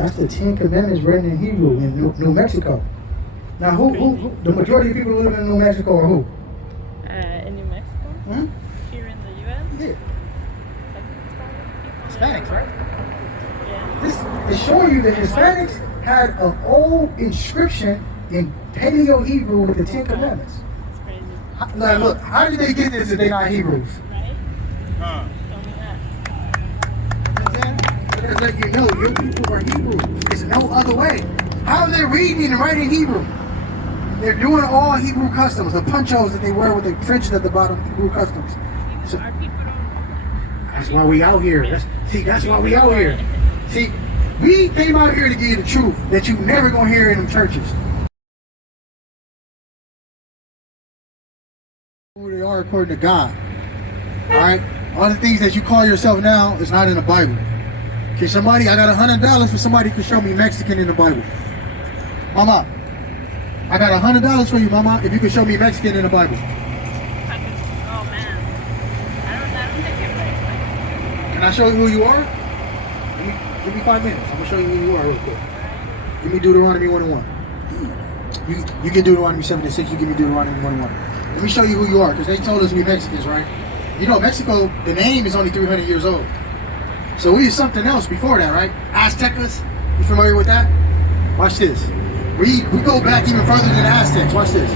That's the Ten Commandments written in Hebrew in New Mexico. Now, who the majority of people who live in New Mexico are who? In New Mexico? Hmm? Here in the U.S.? Yeah. Texas, Hispanics, right? Yeah. This is showing you that Hispanics had an old inscription in Paleo Hebrew with the Ten Commandments. That's crazy. Now, look, how did they get this if they're not Hebrews? Right? Tell me that. Because let you know, your people are Hebrews. There's no other way. How are they reading and writing Hebrew? They're doing all Hebrew customs, the ponchos that they wear with the fringes at the bottom, Hebrew customs. So, Our people don't. that's why we out here. That's why we out here. See, we came out here to give you the truth that you never gonna hear in them churches. Who they are according to God. Alright? All the things that you call yourself now is not in the Bible. Okay, somebody, I got $100 for somebody who can show me Mexican in the Bible. Mama, I got $100 for you, Mama, if you can show me Mexican in the Bible. Oh man, I don't think you're right. Can I show you who you are? Give me 5 minutes. I'm gonna show you who you are real quick. Give me Deuteronomy 1:1. You get Deuteronomy 7:6. You give me Deuteronomy 1:1. Let me show you who you are, because they told us we Mexicans, right? You know, Mexico, the name is only 300 years old. So we was something else before that, right? Aztecas. You familiar with that? Watch this. We go back even further than the Aztecs. Watch this.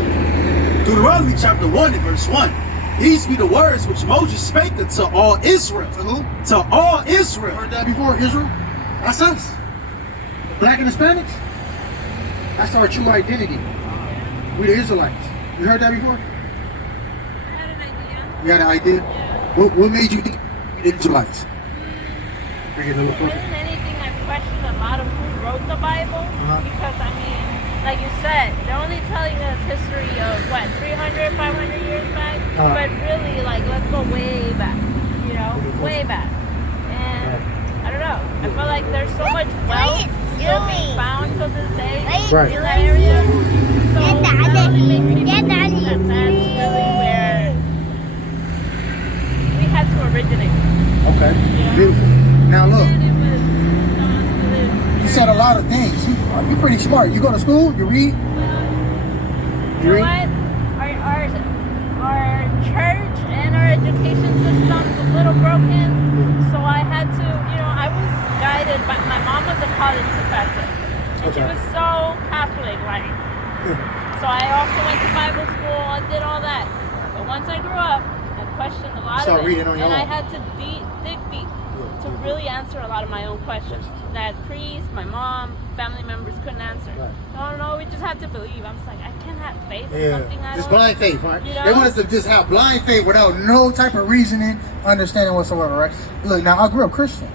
Deuteronomy chapter 1 and verse 1. These be the words which Moses spake unto all Israel. To who? To all Israel. Heard that before? Israel? That's us. Black and Hispanics? That's our true identity. We the Israelites. You heard that before? I had an idea. You got an idea? Yeah. What made you think we the Israelites? Bring it a little More closer. than anything, I question a lot of who wrote the Bible because, I mean, like you said, they're only telling us history of, what, 300, 500 years back? But really, like, let's go way back, you know, way back. And I don't know. I feel like there's so much wealth still being found to this day in that area. So that only makes me think that that's really where we had to originate. Okay. Yeah. Beautiful. Now look, And it was you said a lot of things. You're pretty smart. You go to school, you read. You know what? Our church and our education system's a little broken. So I had to, you know, I was guided by, my mom was a college professor. And she was so Catholic, like. So I also went to Bible school, I did all that. But once I grew up, I questioned a lot of it. And I had to dig deep to really answer a lot of my own questions that priests, my mom, family members couldn't answer. Oh no, we just have to believe. I'm just like, I can't have faith in something I just don't. blind faith, right? You know? They want us to just have blind faith without no type of reasoning, understanding whatsoever, right? Look, now I grew up Christian.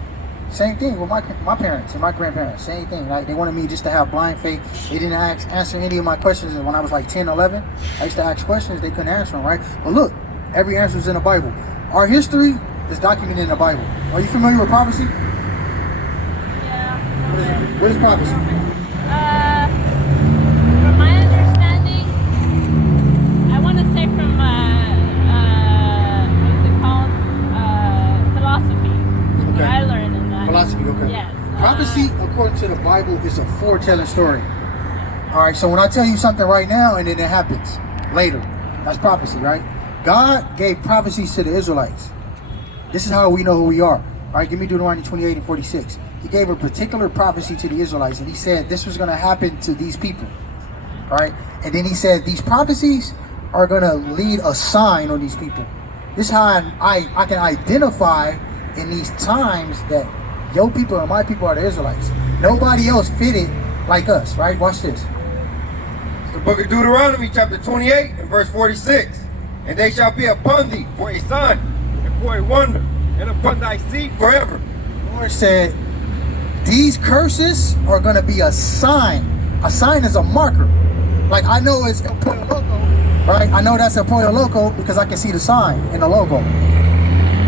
Same thing with my parents and my grandparents. Same thing. Like, they wanted me just to have blind faith. They didn't answer any of my questions. And when I was like 10, 11, I used to ask questions. They couldn't answer them, right? But look, every answer is in the Bible. Our history is documented in the Bible. Are you familiar with prophecy? Yeah. What is prophecy? From my understanding, I want to say from what is it called? Philosophy. Okay. What I learned in that. Philosophy, okay. Yes. Prophecy, according to the Bible, is a foretelling story. All right, so when I tell you something right now and then it happens later, that's prophecy, right? God gave prophecies to the Israelites. This is how we know who we are. All right, give me Deuteronomy 28 and 46. He gave a particular prophecy to the Israelites, and he said this was going to happen to these people. All right, and then he said these prophecies are going to lead a sign on these people. This is how I can identify in these times that your people and my people are the Israelites. Nobody else fit it like us, right? Watch this. It's the book of Deuteronomy chapter 28 and verse 46. And they shall be upon thee for a sign and for a wonder, and upon thy seed forever. The Lord said, these curses are going to be a sign. A sign is a marker. Like, I know it's El Pollo Loco, right? I know that's El Pollo Loco because I can see the sign in the logo.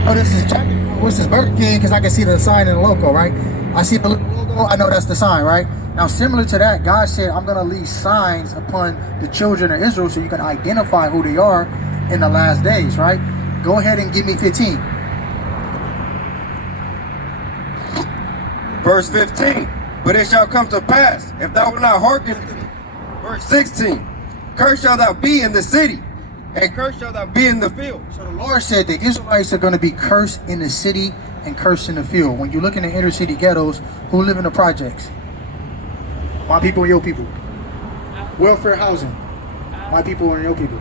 Oh, this is Burger King because I can see the sign in the logo, right? I see the little logo, I know that's the sign, right? Now, similar to that, God said, I'm going to leave signs upon the children of Israel so you can identify who they are in the last days, right? Go ahead and give me 15. Verse 15. But it shall come to pass, if thou wilt not hearken. Verse 16. Cursed shalt thou be in the city, and cursed shalt thou be in the field. So the Lord said the Israelites are going to be cursed in the city and cursed in the field. When you look in the inner city ghettos, who live in the projects? My people and your people. Welfare housing. My people and your people.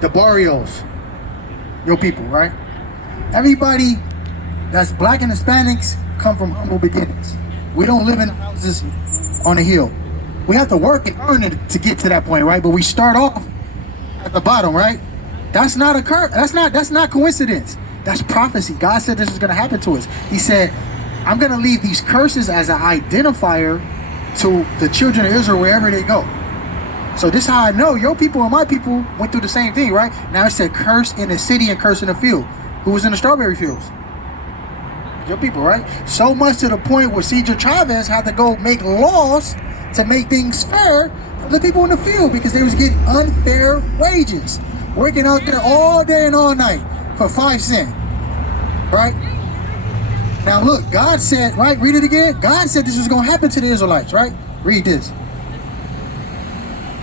The barrios. Your people, right? Everybody that's black and Hispanics come from humble beginnings. We don't live in houses on a hill. We have to work and earn it to get to that point, right? But we start off at the bottom, right? That's not a curse. That's not coincidence. That's prophecy. God said this is going to happen to us. He said, I'm going to leave these curses as an identifier to the children of Israel wherever they go. So this is how I know your people and my people went through the same thing, right? Now it said curse in the city and curse in the field. Who was in the strawberry fields? Your people, right? So much to the point where Cedar Chavez had to go make laws to make things fair for the people in the field because they was getting unfair wages, working out there all day and all night for 5 cents, right? Now look, God said, right? Read it again. God said this was going to happen to the Israelites, right? Read this.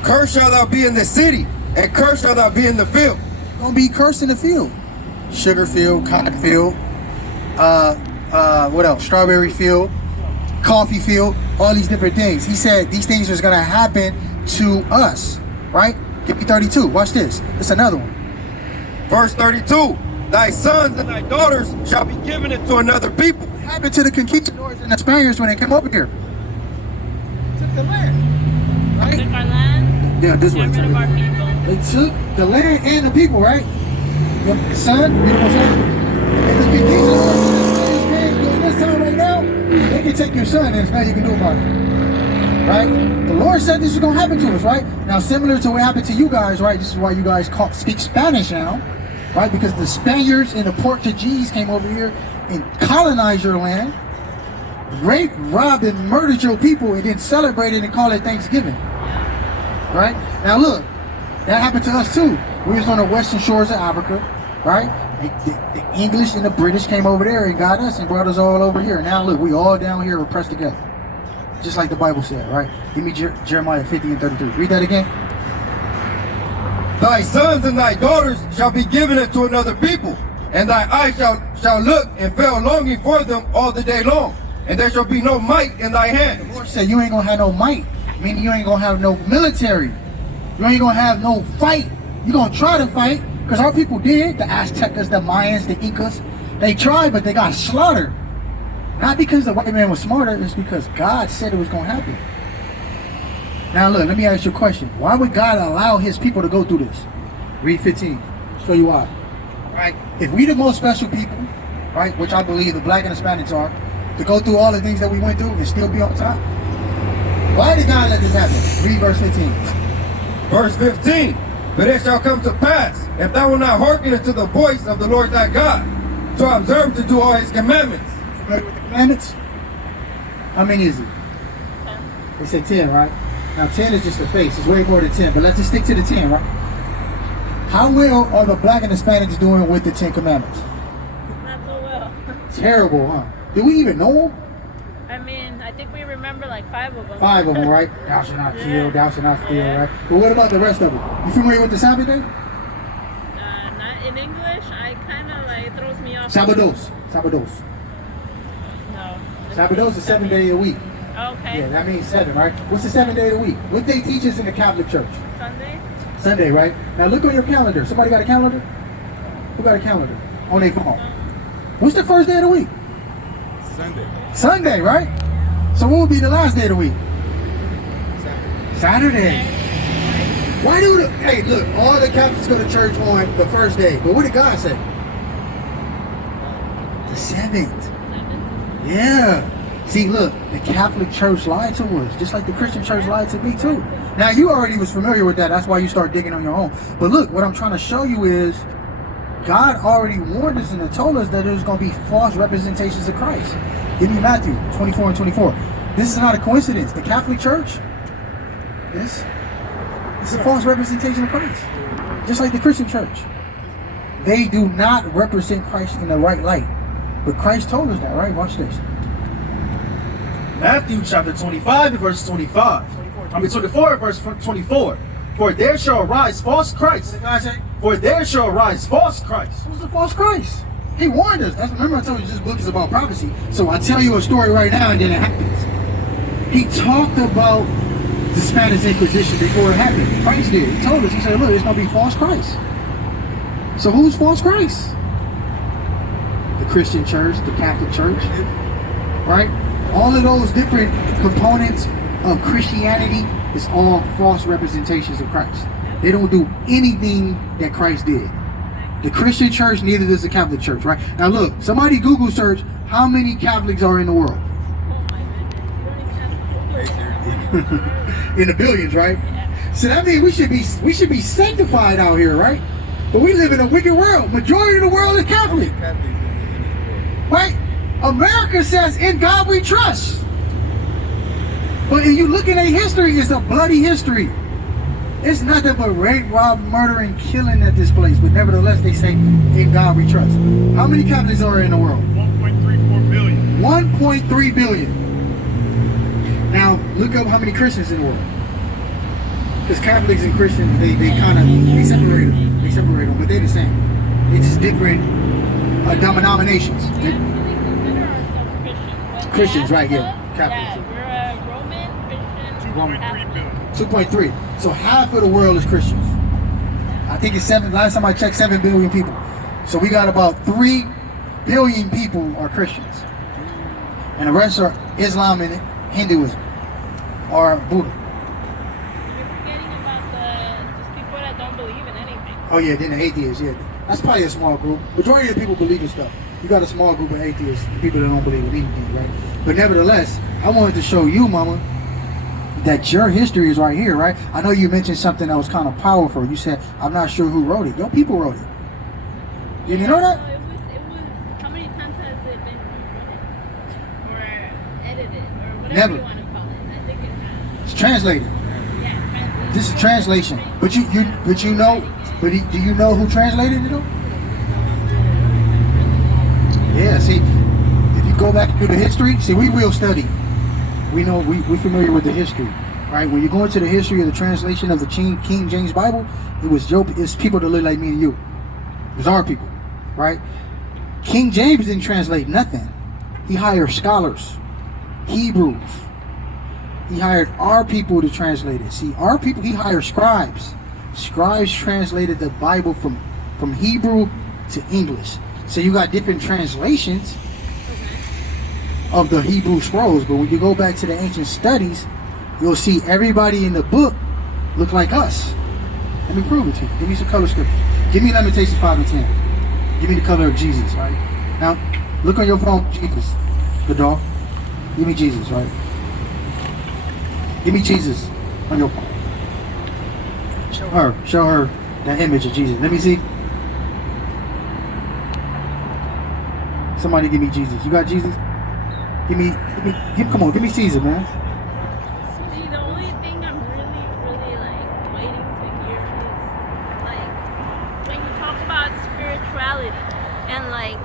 Cursed shalt thou be in the city, and cursed shalt thou be in the field. Going to be cursed in the field. Sugar field, cotton field, what else? Strawberry field, coffee field, all these different things. He said these things was going to happen to us, right? Give me 32. Watch this. It's another one. Verse 32. Thy sons and thy daughters shall be given into another people. What happened to the conquistadors and the Spaniards when they came over here? Took the land, right? Took our land. Yeah, this Got way. rid of our people. They took the land and the people, right? The son, beautiful son. And the conquistadors came during this time right now. They can take your son and there's nothing you can do about it. Right? The Lord said this is going to happen to us, right? Now, similar to what happened to you guys, right? This is why you guys speak Spanish now, right? Because the Spaniards and the Portuguese came over here and colonized your land, raped, robbed, and murdered your people, and then celebrated and called it Thanksgiving. Right? Now, look, that happened to us too. We was on the western shores of Africa, right? The English and the British came over there and got us and brought us all over here. Now, look, we all down here, we're pressed together. Just like the Bible said, right? Give me Jeremiah 50 and 33. Read that again. Thy sons and thy daughters shall be given into another people, and thy eyes shall look and feel longing for them all the day long, and there shall be no might in thy hand. The Lord said you ain't gonna have no might, meaning you ain't gonna have no military. You ain't gonna have no fight. You're gonna try to fight, because our people did. The Aztecas, the Mayans, the Incas, they tried, but they got slaughtered. Not because the white man was smarter, it's because God said it was going to happen. Now look, let me ask you a question. Why would God allow his people to go through this? Read 15. Show you why. Right? If we the most special people, right, which I believe the black and Hispanics are, to go through all the things that we went through and still be on top, why did God let this happen? Read verse 15. Verse 15. But it shall come to pass, if thou wilt not hearken unto the voice of the Lord thy God, to observe to do all his commandments. Familiar with the commandments? How many is it? 10. They say 10, right? Now 10 is just the face. It's way more than 10, but let's just stick to the 10, right? How well are the black and Hispanics doing with the 10 commandments? Not so well. Terrible, huh? Do we even know them? I mean, I think we remember like 5 of them. 5 of them, right? Thou shalt not kill, Yeah. thou shalt not steal, Yeah. right? But what about the rest of them? You familiar with the Sabbath day? Not in English. I kind of like, it throws me off. Sabbatos. Sabbatos. No. Sabbatos is 7 days a week. Okay. Yeah, that means 7, right? What's the 7 day a week? What they teach us in the Catholic Church? Sunday? Sunday, right? Now look on your calendar. Somebody got a calendar? Who got a calendar? On their phone. What's the first day of the week? Sunday. Sunday, right? So what would be the last day of the week? Saturday. Why do the, hey, look, all the Catholics go to church on the first day, but what did God say? The 7th. 7? Yeah. See, look, the Catholic Church lied to us, just like the Christian Church lied to me too. Now, you already was familiar with that. That's why you start digging on your own. But look, what I'm trying to show you is God already warned us and told us that there's going to be false representations of Christ. Give me Matthew 24 and 24. This is not a coincidence. The Catholic Church, this is a false representation of Christ. Just like the Christian Church. They do not represent Christ in the right light. But Christ told us that, right? Watch this. Matthew chapter 25 and verse 25. 24 and verse 24. For there shall arise false Christ. For there shall arise false Christ. Who's the false Christ? He warned us. Remember I told you this book is about prophecy. So I tell you a story right now and then it happens. He talked about the Spanish Inquisition before it happened. Christ did. He told us. He said, look, there's going to be false Christ. So who's false Christ? The Christian church, the Catholic church, right? All of those different components of Christianity is all false representations of Christ. They don't do anything that Christ did. The Christian church, neither does the Catholic church, right? Now look, somebody Google search, how many Catholics are in the world? In the billions, right? So that means we should be sanctified out here, right? But we live in a wicked world. Majority of the world is Catholic. Right? America says, in God we trust. But if you look at their history, it's a bloody history. It's nothing but rape, rob, murder, and killing at this place. But nevertheless, they say, in God we trust. How many Catholics are in the world? 1.34 billion. 1.3 billion. Now, look up how many Christians in the world. Because Catholics and Christians, they separate them. They separate them, but they're the same. It's just different denominations. Christians, right here. Catholics. Yeah, we're a Roman Christian. 2.3. So half of the world is Christians. I think it's 7. Last time I checked, 7 billion people. So we got about 3 billion people are Christians. And the rest are Islam and Hinduism or Buddha. You're forgetting about just people that don't believe in anything. Oh yeah, then the atheists, yeah. That's probably a small group. Majority of the people believe in stuff. You got a small group of atheists, people that don't believe in anything, right? But nevertheless, I wanted to show you, Mama, that your history is right here, right? I know you mentioned something that was kind of powerful. You said, I'm not sure who wrote it. Your people wrote it. You didn't know that? No, it was, how many times has it been rewritten? Or edited? Or whatever Never. you want to call it. I think it has. It's translated. Yeah, translation. This is translation. But do you know who translated it though? Yeah, see, if you go back to the history, see, we will study. We know, we're familiar with the history, right? When you go into the history of the translation of the King James Bible, it's people that look like me and you. It was our people, right? King James didn't translate nothing. He hired scholars, Hebrews. He hired our people to translate it. See, our people, he hired scribes. Scribes translated the Bible from Hebrew to English. So you got different translations of the Hebrew scrolls, but when you go back to the ancient studies, you'll see everybody in the book look like us. Let me prove it to you. Give me some color scriptures. Give me Lamentations 5 and 10. Give me the color of Jesus, right? Now, look on your phone, Jesus, the dog. Give me Jesus, right? Give me Jesus on your phone. Show her that image of Jesus. Let me see. Somebody give me Jesus. You got Jesus? Come on, give me Caesar, man. See, the only thing I'm really, really like waiting to hear is like when you talk about spirituality and like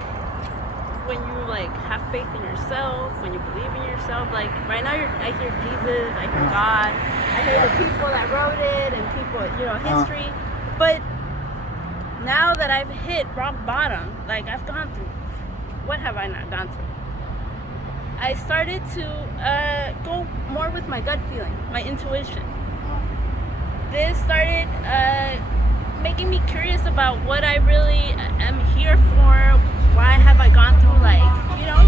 when you like have faith in yourself, when you believe in yourself. Like right now, I hear Jesus, I hear God, I hear the people that wrote it and people, history. But now that I've hit rock bottom, like I've gone through. What have I not gone through? I started to go more with my gut feeling, my intuition. This started making me curious about what I really am here for. Why have I gone through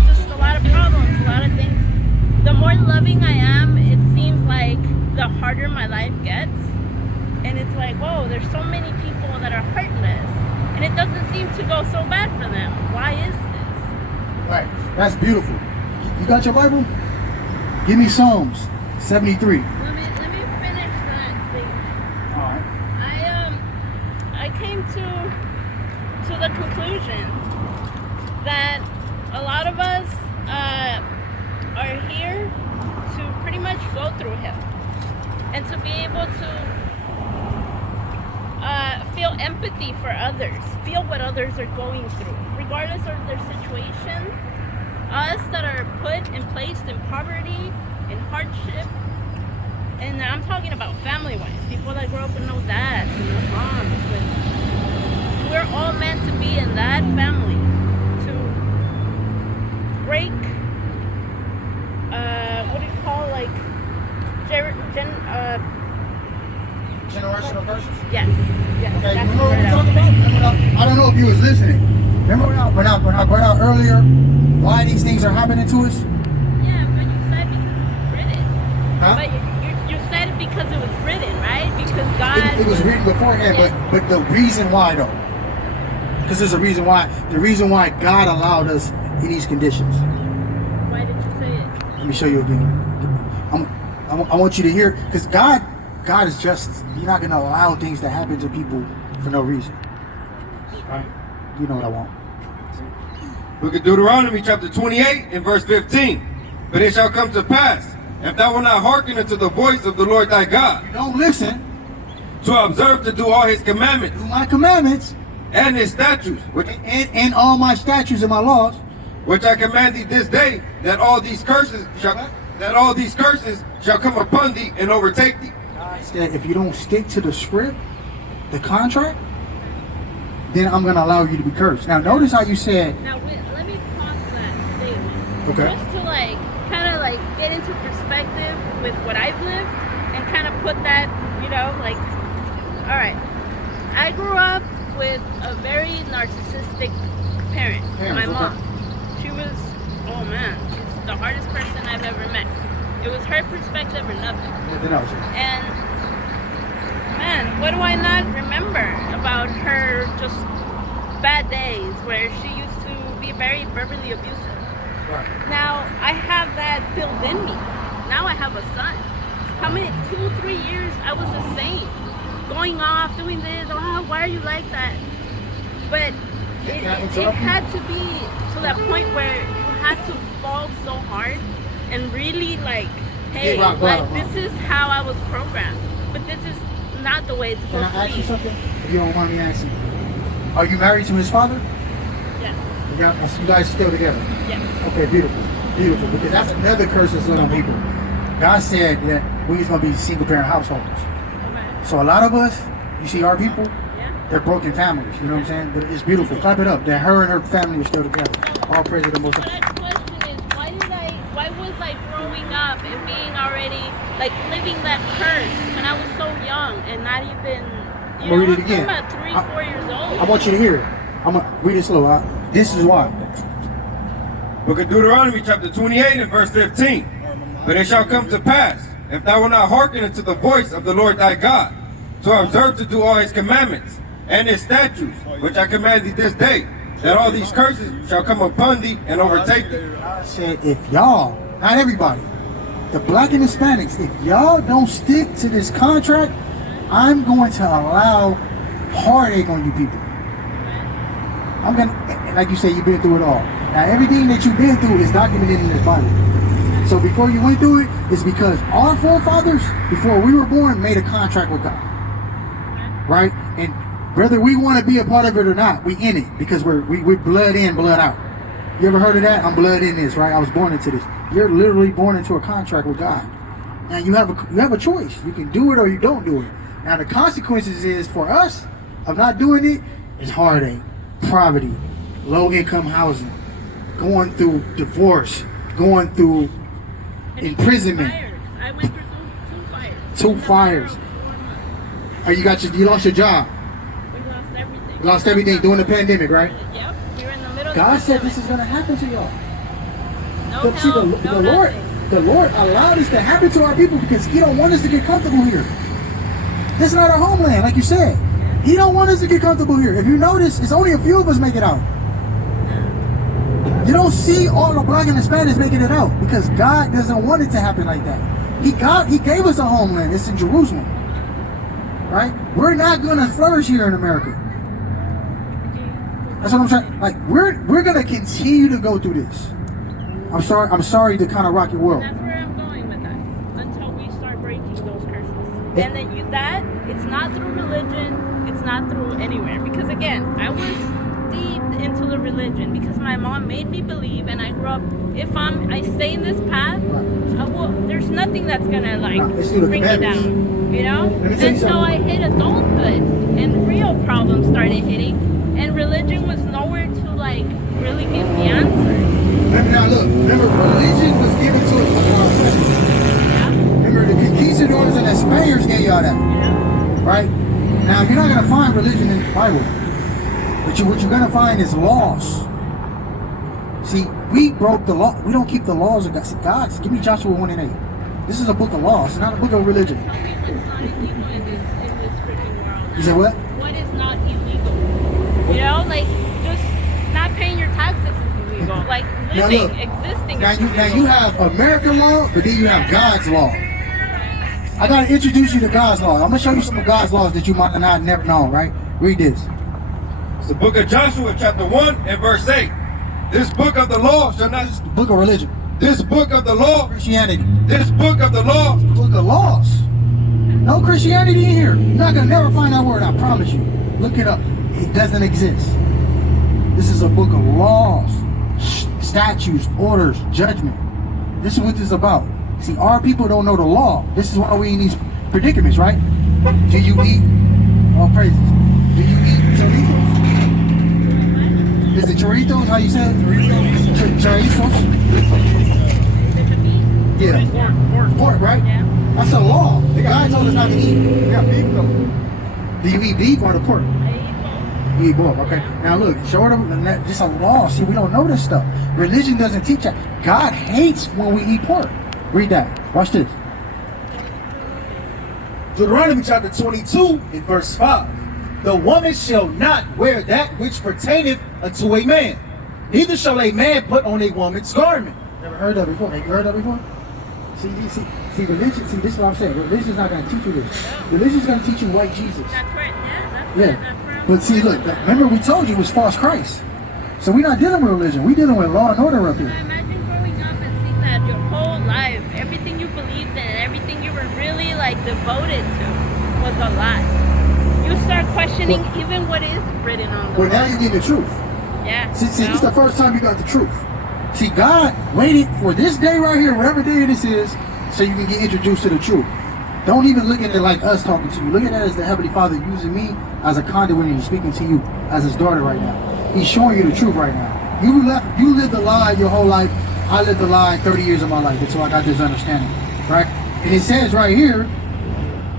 just a lot of problems, a lot of things. The more loving I am, it seems like the harder my life gets. And it's like, whoa, there's so many people that are heartless. And it doesn't seem to go so bad for them. Why is this? Right, that's beautiful. You got your Bible? Give me Psalms 73. Let me finish that statement. All right. I came to the conclusion that a lot of us are here to pretty much go through hell and to be able to feel empathy for others, feel what others are going through, regardless of their situation. us that are put and placed in poverty and hardship, and I'm talking about family-wise, people that grow up with no dads and no moms, and we're all meant to be in that family to break, what do you call, like, generational curses? yes, Okay, that's remember the what word we I talked was about? saying. I don't know if you was listening. Remember when I brought out earlier why these things are happening to us? Yeah, but you said because it was written. Huh? But you said it because it was written, right? Because God. It was written beforehand, Yeah. but the reason why though, because there's a reason why. The reason why God allowed us in these conditions. Why did you say it? Let me show you again. I want you to hear, because God is just. He's not going to allow things to happen to people for no reason. Right? You know what I want. Book of Deuteronomy chapter 28 and verse 15. But it shall come to pass, if thou wilt not hearken unto the voice of the Lord thy God, You don't listen to observe to do all his commandments to my commandments and his statutes, and all my statutes and my laws. which I command thee this day, that all these curses shall come upon thee and overtake thee. God said, if you don't stick to the script, the contract, then I'm going to allow you to be cursed. Now, notice how you said, Now, let me pause that statement. Okay. Just to kind of get into perspective with what I've lived and kind of put that, all right. I grew up with a very narcissistic parent, my okay. mom. She was, oh man, she's the hardest person I've ever met. It was her perspective or nothing. nothing else. And man, what do I not remember about her just bad days where she used to be very verbally abusive? Right. Now I have that built in me. Now I have a son. How many 2-3 years I was the same, going off, doing this. Oh, why are you like that? But it had to be to that point where you had to fall so hard and really hey, this is how I was programmed. But this is not the way it's Can supposed I ask to you be. something? If you don't mind me asking. Are you married to his father? Yes. Yeah, you guys still together? Yes. Okay, beautiful. Beautiful. Because that's another curse that's on people. God said that we was going to be single parent households. Okay. So a lot of us, you see our people, Yeah. they're broken families. You know what I'm saying? But it's beautiful. Clap it up. That her and her family are still together. All praise to the Most So High. that question is, why was I growing up and being already living that curse when I was so young and not even, I'm gonna read it I'm again. about 3-4 years old. I want you to hear it. I'm going to read it slow. This is why. Book of Deuteronomy chapter 28 and verse 15. But it shall come to pass, if thou wilt not hearken unto the voice of the Lord thy God, to observe to do all his commandments and his statutes, which I command thee this day, that all these curses shall come upon thee and overtake thee. God said, if y'all, not everybody, the black and Hispanics, if y'all don't stick to this contract, I'm going to allow heartache on you people. I'm going to, like you say, you've been through it all. Now, everything that you've been through is documented in this Bible. So before you went through it, it's because our forefathers, before we were born, made a contract with God. Right? And whether we want to be a part of it or not, we in it because we're blood in, blood out. You ever heard of that? I'm blood in this, right? I was born into this. You're literally born into a contract with God. Now you have a choice. You can do it or you don't do it. Now the consequences is for us of not doing it is heartache, poverty, low income housing, going through divorce, going through imprisonment. I went through 2 fires. 2 fires. Or you lost your job. We lost everything. You lost everything during the pandemic, right? Yep. We were in the middle God of the said this is going to happen to y'all. No But see, help, no nothing. the Lord allowed this to happen to our people because He don't want us to get comfortable here. This is not our homeland, like you said. He don't want us to get comfortable here. If you notice, it's only a few of us make it out. You don't see all the black and Hispanics making it out because God doesn't want it to happen like that. He gave us a homeland. It's in Jerusalem, right? We're not gonna flourish here in America. That's what I'm trying. We're gonna continue to go through this. I'm sorry to kind of rock your world. That's where I'm going with that. Until we start breaking those curses. And then it's not through religion, it's not through anywhere. Because again, I was deep into the religion because my mom made me believe, and I grew up. If I stay in this path, there's nothing that's gonna bring me down, you know. Until I hit adulthood and real problems started hitting, and religion was nowhere to really give me answers. Remember, religion was given to us by our ancestors. Yeah. Remember, the conquistadors and the Spaniards gave y'all that. Yeah. Right? Now, you're not going to find religion in the Bible. But what you're going to find is laws. See, we broke the law. We don't keep the laws of God. See, God, give me Joshua 1:8. This is a book of laws. It's not a book of religion. Tell me what's not illegal in this freaking world. You said what? What is not illegal? You know, just not paying your taxes is illegal. Living, existing. Now you have American law, but then you have God's law. I gotta introduce you to God's law. I'm gonna show you some of God's laws that you might not never know, right? Read this. It's the book of Joshua, chapter 1 and verse 8. This book of the law shall not... The book of religion. This book of the law... Christianity. This book of the law... Book of laws. No Christianity in here. You're not gonna never find that word, I promise you. Look it up. It doesn't exist. This is a book of laws, statutes, orders, judgment. This is what this is about. See, our people don't know the law. This is why we in these predicaments, right? Do you eat, all praises, do you eat choritos? Is it choritos, how you say it? Chorizos? Yeah. Pork, right? Yeah. That's a law. The guy told us not to eat. Yeah, beef though. Do you eat beef or the pork? I eat both. You eat both, okay. Now look, show them just a law. See, we don't know this stuff. Religion doesn't teach that. God hates when we eat pork. Read that. Watch this. Deuteronomy chapter 22 in verse 5. The woman shall not wear that which pertaineth unto a man, neither shall a man put on a woman's garment. Never heard of it before. Have you heard of it before? See, religion. See, this is what I'm saying. Religion's not going to teach you this. Religion's going to teach you white Jesus. That's right. Yeah. Yeah. That's right. But see, look. Remember, we told you it was false Christ. So we're not dealing with religion. We're dealing with law and order up here. Imagine growing up and seeing that your whole life, everything you believed in, everything you were really devoted to was a lie. You start questioning even what is written on the Well, now you're getting the truth. Yeah. See, this is the first time you got the truth. See, God waited for this day right here, whatever day this is, so you can get introduced to the truth. Don't even look at it like us talking to you. Look at it as the Heavenly Father using me as a conduit and He's speaking to you as His daughter right now. He's showing you the truth right now. You lived a lie your whole life. I lived a lie 30 years of my life until I got this understanding, right? And it says right here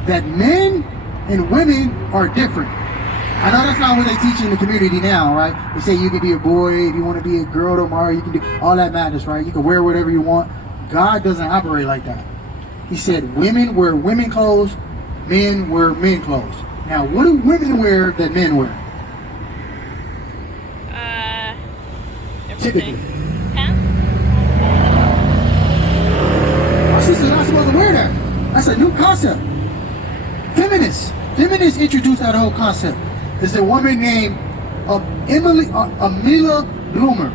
that men and women are different. I know that's not what they teach in the community now, right? They say you can be a boy, if you want to be a girl tomorrow, you can do all that madness, right? You can wear whatever you want. God doesn't operate like that. He said women wear women clothes, men wear men clothes. Now, what do women wear that men wear? Everything. Typically. Pants? Our sisters are not supposed to wear that. That's a new concept. Feminists introduced that whole concept. There's a woman named Amelia Bloomer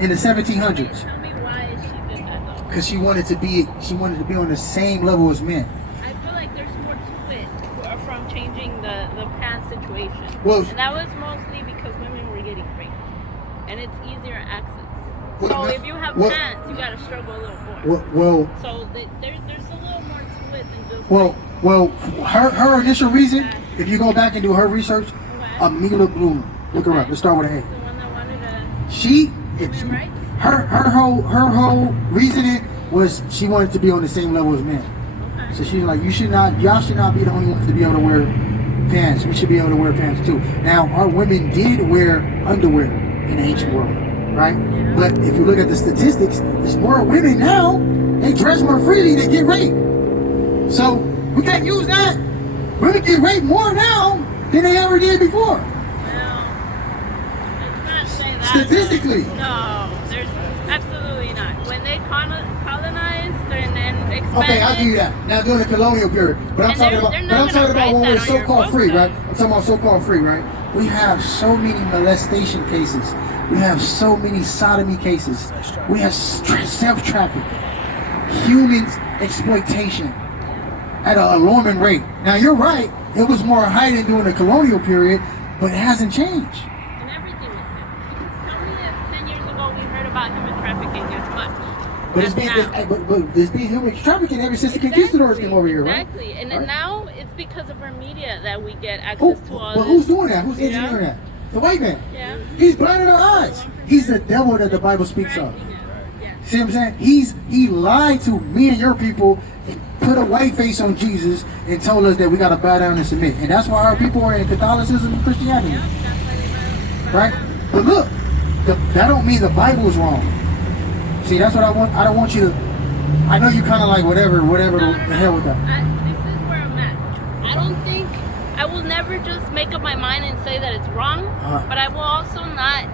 in the 1700s. Tell me why she did that though. Because she wanted to be on the same level as men. I feel like there's more to it from changing the pants situation. Well, and that was mostly because women were getting raped. And it's easier access. So if you have pants, you gotta struggle a little more. So there's a little more to it than just her initial reason, if you go back and do her research, Amelia Bloomer. Look her up. Let's start with an A. The one that wanted to rights? Her whole reasoning was she wanted to be on the same level as men. Okay. So she's like, y'all should not be the only ones to be able to wear pants. We should be able to wear pants too. Now, our women did wear underwear in the ancient world, right? Yeah. But if you look at the statistics, there's more women now. They dress more freely. They get raped. So we can't use that. Women get raped more now than they ever did before. Well, let's not say that. Statistically. No, there's absolutely not. When they colonized and then expanded. Okay, I'll give you that. Now during the colonial period, but I'm talking about when we're so-called free, right? I'm talking about so-called free, right? We have so many molestation cases. We have so many sodomy cases. We have self-trafficking, human exploitation at an alarming rate. Now you're right. It was more heightened during the colonial period, but it hasn't changed. And everything was But it's being human trafficking ever since the conquistadors came over here, right? Exactly. And then now it's because of our media that we get access to all But this. who's doing that? Who's engineering that? The white man. Yeah. He's blinding our eyes. He's the devil that the Bible speaks of. Yeah. See what I'm saying? He lied to me and your people, put a white face on Jesus, and told us that we got to bow down and submit. And that's why our people are in Catholicism and Christianity. Right? But look, that don't mean the Bible is wrong. See, that's what I want. I don't want you to. I know you kind of like whatever the hell with that. This is where I'm at. I don't think I will never just make up my mind and say that it's wrong, but I will also not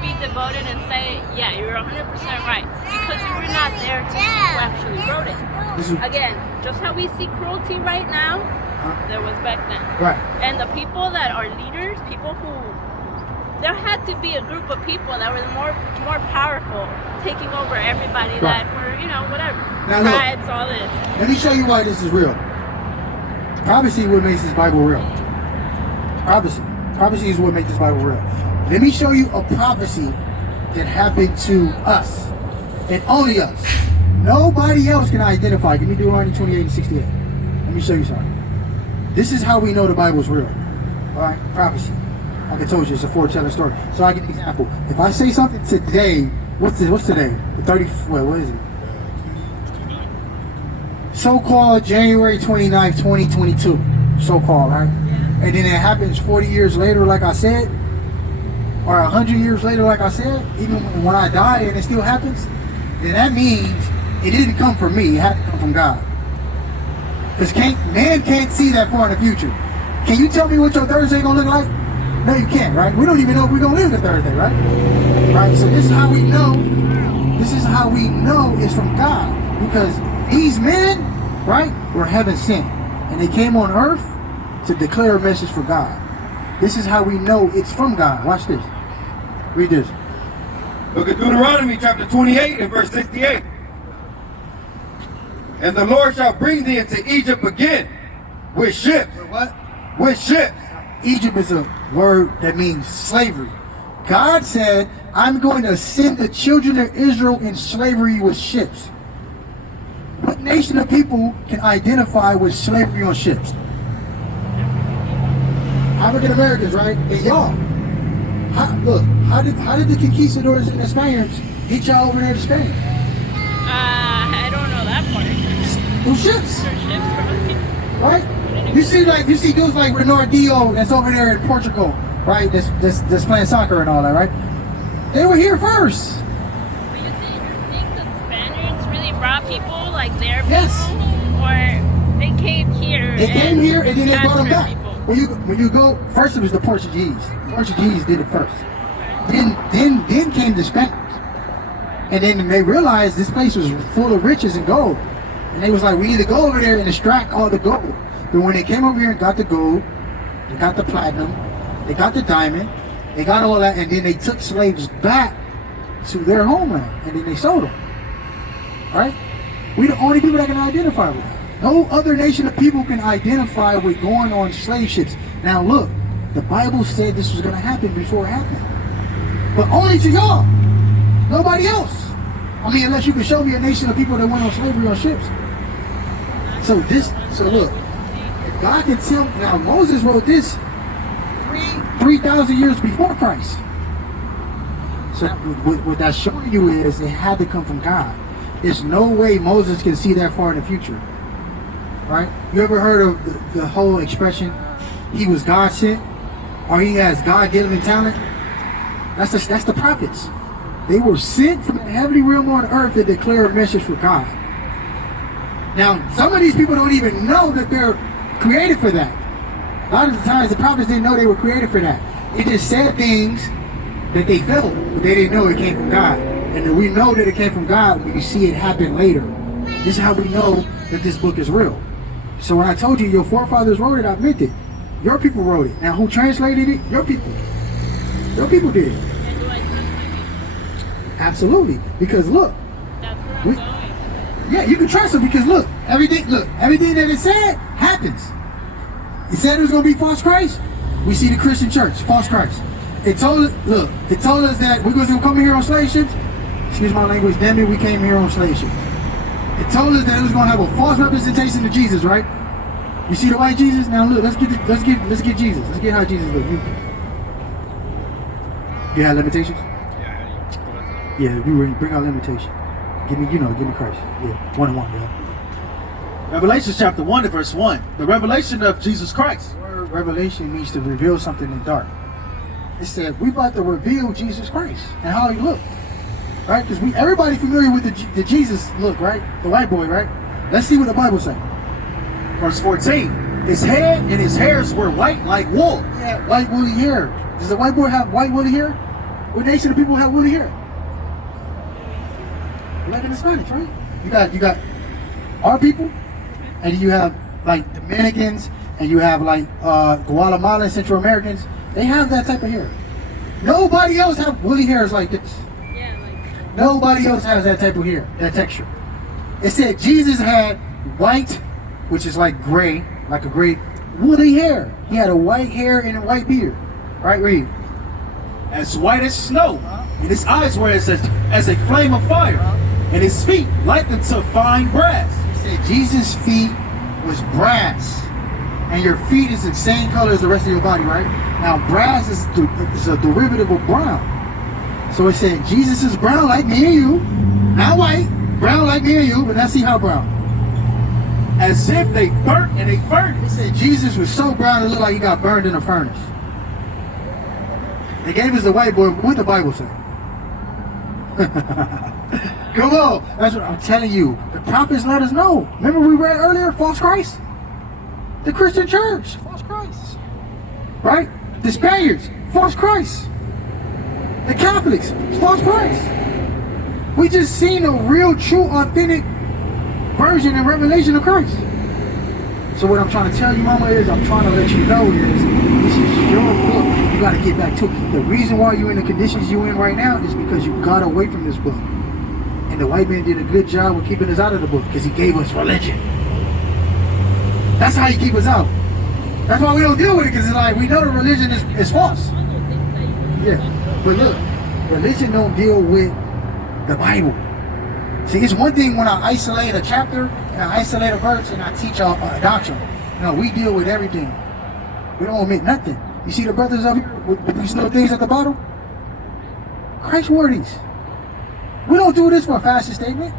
be devoted and say, yeah, you're 100% right, because you were not there to see who actually wrote it. Again, just how we see cruelty right now, there was back then. Right. And the people that are leaders, people who, there had to be a group of people that were more powerful, taking over everybody that were, whatever, now tribes, look, all this. Let me show you why this is real. Prophecy is what makes this Bible real. Prophecy is what makes this Bible real. Let me show you a prophecy that happened to us, and only us. Nobody else can identify. Give me Deuteronomy 28 and 68. Let me show you something. This is how we know the Bible is real. All right, prophecy. Like I told you, it's a foretelling story. So I give an example. If I say something today, what's today? The 30th, what is it? So-called January 29th, 2022. So-called, right? Yeah. And then it happens 40 years later, like I said, or 100 years later, like I said, even when I die and it still happens, then that means it didn't come from me, it had to come from God. Because man can't see that far in the future. Can you tell me what your Thursday gonna look like? No, you can't, right? We don't even know if we're gonna live the Thursday, right? Right, so this is how we know it's from God. Because these men, right, were heaven sent. And they came on earth to declare a message for God. This is how we know it's from God. Watch this. Read this. Look at Deuteronomy chapter 28 and verse 68. And the Lord shall bring thee into Egypt again with ships. With what? With ships. Egypt is a word that means slavery. God said, I'm going to send the children of Israel in slavery with ships. What nation of people can identify with slavery on ships? African Americans, right? And y'all. How did the conquistadors and the Spaniards get y'all over there to Spain? I don't know that part. Through ships. Through ships, probably. Right? You see dudes like Ronaldinho that's over there in Portugal, right? That's playing soccer and all that, right? They were here first. But you think the Spaniards really brought people like their people? Yes. Or they came here? They came here and then they brought them back. People? When you go, first it was the Portuguese. The Portuguese did it first. Then came the Spaniards. And then they realized this place was full of riches and gold. And they was like, we need to go over there and extract all the gold. But when they came over here and got the gold, they got the platinum, they got the diamond, they got all that, and then they took slaves back to their homeland, and then they sold them. Right? We're the only people that can identify with that. No other nation of people can identify with going on slave ships. Now look, the Bible said this was going to happen before it happened. But only to y'all. Nobody else. I mean, unless you can show me a nation of people that went on slavery on ships. So look, if God can tell, now Moses wrote this 3,000 years before Christ. So what that's showing you is it had to come from God. There's no way Moses can see that far in the future. Right? You ever heard of the whole expression, he was God sent, or he has God-given talent? That's the prophets. They were sent from the heavenly realm on earth to declare a message for God. Now, some of these people don't even know that they're created for that. A lot of the times, the prophets didn't know they were created for that. They just said things that they felt, but they didn't know it came from God. And we know that it came from God when you see it happen later. This is how we know that this book is real. So when I told you your forefathers wrote it, I meant it. Your people wrote it. Now, who translated it? Your people. Your people did it. Absolutely. Because look. That's where I'm going. Yeah, you can trust them because look, everything that it said happens. It said it was going to be false Christ. We see the Christian church, false Christ. It told us that we was going to come here on slave ships. excuse my language, damn it, we came here on slave ships. It told us that it was going to have a false representation of Jesus, right? You see the white Jesus? Now look, let's get Jesus. Let's get how Jesus looks. You have limitations? Yeah, you bring out limitation. Give me Christ. Yeah, 1 and 1, yeah. Revelation chapter 1 and verse 1. The revelation of Jesus Christ. The word revelation means to reveal something in dark. It said, we about to reveal Jesus Christ and how he looked. Right? Because everybody familiar with the Jesus look, right? The white boy, right? Let's see what the Bible says. Verse 14. His head and his hairs were white like wool. Yeah, white woolly hair. Does the white boy have white woolly hair? What nation of people have woolly hair? Like in the Spanish, right? You got our people, and you have like Dominicans, and you have like Guatemalan, Central Americans. They have that type of hair. Nobody else have woolly hairs like this. Nobody else has that type of hair, that texture. It said Jesus had white, which is like gray, like a gray, woolly hair. He had a white hair and a white beard. Right, read. As white as snow, and his eyes were as a flame of fire, and his feet like unto fine brass. It said Jesus' feet was brass, and your feet is the same color as the rest of your body, right? Now, brass is a derivative of brown. So it said Jesus is brown like me and you, not white, brown like me and you, but let's see how brown. As if they burnt in a furnace. It said Jesus was so brown it looked like he got burned in a furnace. They gave us the white boy. What the Bible say? Come on, that's what I'm telling you. The prophets let us know. Remember we read earlier, false Christ? The Christian church, false Christ. Right? The Spaniards, false Christ. The Catholics, false Christ. We just seen a real, true, authentic version and revelation of Christ. So what I'm trying to tell you, Mama, is I'm trying to let you know is this is your book. You got to get back to it. The reason why you're in the conditions you're in right now is because you got away from this book. And the white man did a good job of keeping us out of the book because he gave us religion. That's how he keep us out. That's why we don't deal with it, because it's like we know the religion is false. Yeah. But look, religion don't deal with the Bible. See, it's one thing when I isolate a chapter and I isolate a verse and I teach a doctrine. No, we deal with everything. We don't omit nothing. You see the brothers up here with these little things at the bottom? Christ wordies. We don't do this for a fashion statement.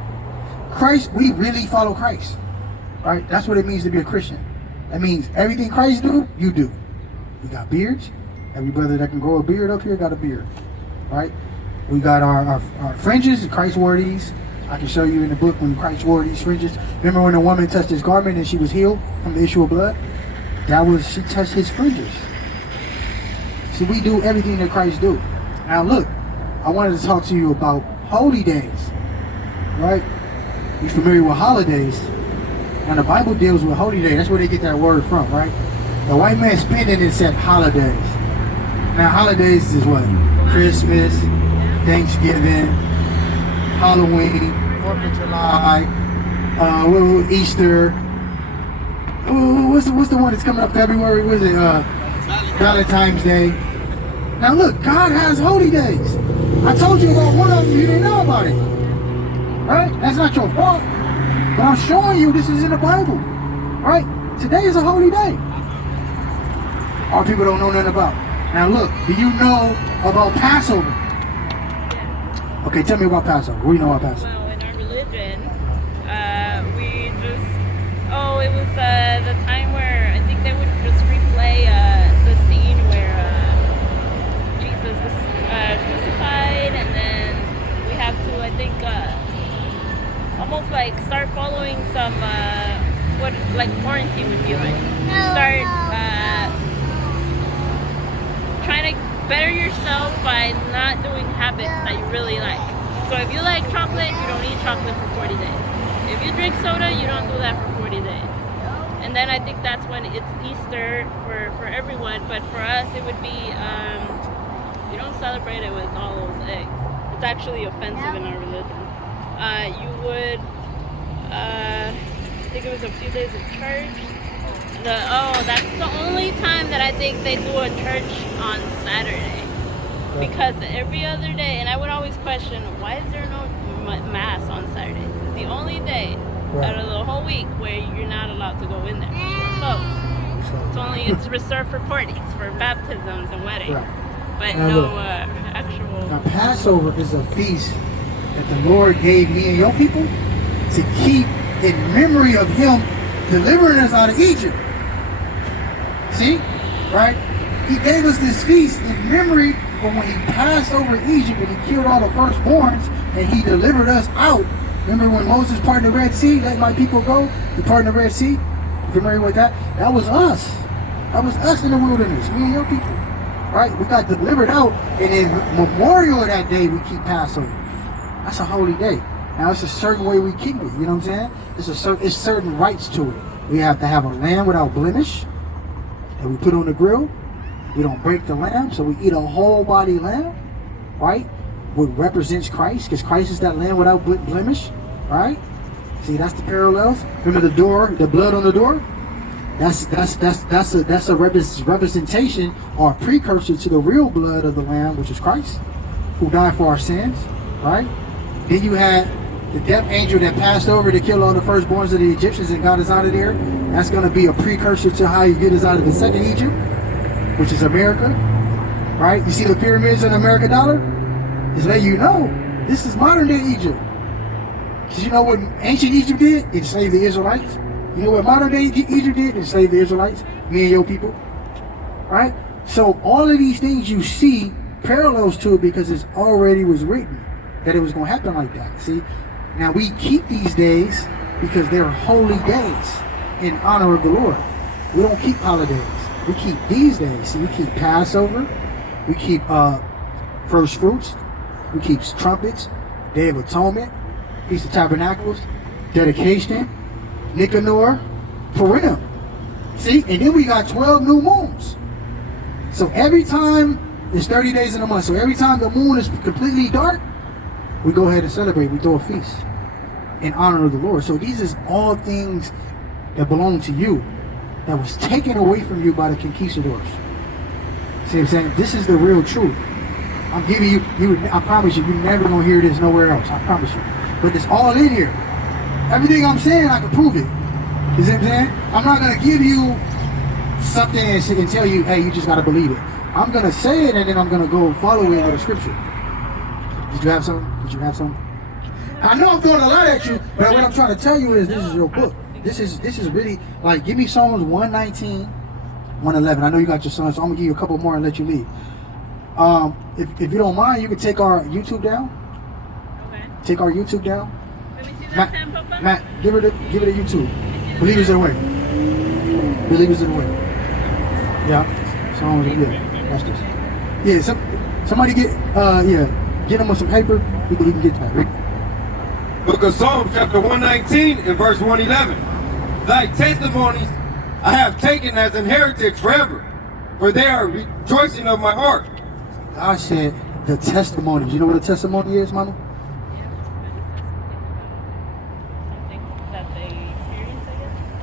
Christ, we really follow Christ. Right? That's what it means to be a Christian. That means everything Christ do, you do. We got beards. Every brother that can grow a beard up here got a beard. Right? We got our fringes, Christ wore these. I can show you in the book when Christ wore these fringes. Remember when a woman touched his garment and she was healed from the issue of blood? She touched his fringes. See, we do everything that Christ do. Now look, I wanted to talk to you about holy days. Right? You familiar with holidays? Now the Bible deals with holy days. That's where they get that word from, right? The white man spent it and said holidays. Now holidays is what? Christmas, Thanksgiving, Halloween, 4th of July, Easter. What's the one that's coming up February? What is it? Valentine's Day. Now look, God has holy days. I told you about one of them, you didn't know about it. Right? That's not your fault. But I'm showing you this is in the Bible. Right? Today is a holy day. All people don't know nothing about. Now look, do you know about Passover? Okay, tell me about Passover. What do you know about Passover? Well, in our religion, it was the time where I think they would just replay the scene where Jesus was crucified, and then we have to, I think, almost like start following some, what like quarantine would be like. Start trying to better yourself by not doing habits that you really like. So if you like chocolate, you don't eat chocolate for 40 days. If you drink soda, you don't do that for 40 days. And then I think that's when it's Easter for everyone, but for us it would be, you don't celebrate it with all those eggs. It's actually offensive in our religion. You would, I think it was a few days of church. That's the only time that I think they do a church on Saturday. Because every other day, and I would always question, why is there no mass on Saturdays? It's the only day out of the whole week where you're not allowed to go in there. It's closed. It's reserved for parties, for baptisms and weddings. But no actual... Now, Passover is a feast that the Lord gave me and your people to keep in memory of Him delivering us out of Egypt. See? Right? He gave us this feast in memory of when He passed over Egypt and He killed all the firstborns and He delivered us out. Remember when Moses parted the Red Sea, let my people go? He parted the Red Sea? You familiar with that? That was us. That was us in the wilderness, me and your people. Right? We got delivered out, and in memorial of that day, we keep Passover. That's a holy day. Now, it's a certain way we keep it. You know what I'm saying? It's certain rights to it. We have to have a lamb without blemish that we put on the grill. We don't break the lamb, so we eat a whole body lamb, right? What represents Christ, because Christ is that lamb without blemish, right? See, that's the parallels. Remember the door, the blood on the door? That's a representation or a precursor to the real blood of the Lamb, which is Christ, who died for our sins, right? Then you had the death angel that passed over to kill all the firstborns of the Egyptians and got us out of there. That's going to be a precursor to how you get us out of the second Egypt, which is America, right? You see the pyramids in America dollar? It's letting you know this is modern day Egypt. Because you know what ancient Egypt did? It enslaved the Israelites. You know what modern day Egypt did? Enslave the Israelites, me and your people, right? So all of these things you see parallels to it because it's already was written that it was going to happen like that. See, now we keep these days because they're holy days in honor of the Lord. We don't keep holidays. We keep these days. See, we keep Passover. We keep first fruits. We keep trumpets, Day of Atonement, Feast of Tabernacles, dedication, Nicanor, Purim. See, and then we got 12 new moons. So every time, it's 30 days in a month. So every time the moon is completely dark, we go ahead and celebrate. We throw a feast in honor of the Lord. So these is all things that belong to you that was taken away from you by the conquistadors. See what I'm saying? This is the real truth. I'm giving you, I promise you, you're never going to hear this nowhere else. I promise you. But it's all in here. Everything I'm saying, I can prove it. You see what I'm saying? I'm not going to give you something and tell you, hey, you just got to believe it. I'm going to say it and then I'm going to go follow it with the scripture. Did you have something? Did you have something? I know I'm throwing a lot at you, but what I'm trying to tell you is this is your book. This is really, like, give me Psalms 119, 111. I know you got your son, so I'm going to give you a couple more and let you leave. If you don't mind, you can take our YouTube down. Okay. Take our YouTube down. Let me see that pen, Papa. Matt, give it a YouTube. Believers in the way. Believers in the way. Yeah. So yeah. Watch this. Yeah. Somebody get get him on some paper. He can get that. Book of Psalms, chapter 119 and verse 111. Thy testimonies I have taken as an heritage forever, for they are rejoicing of my heart. God said the testimonies. You know what a testimony is, Mama?